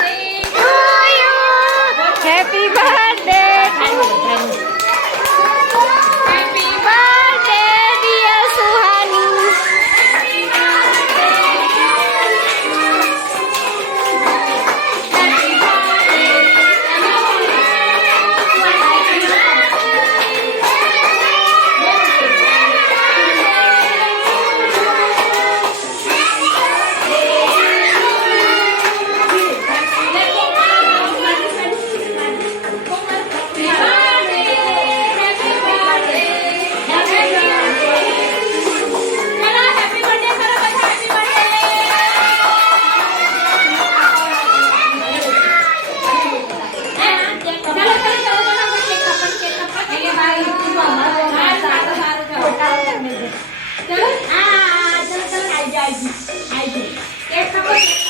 Hey. ચલો આ ચલો ચલો આઈ જાય આઈ જાય કે ખબર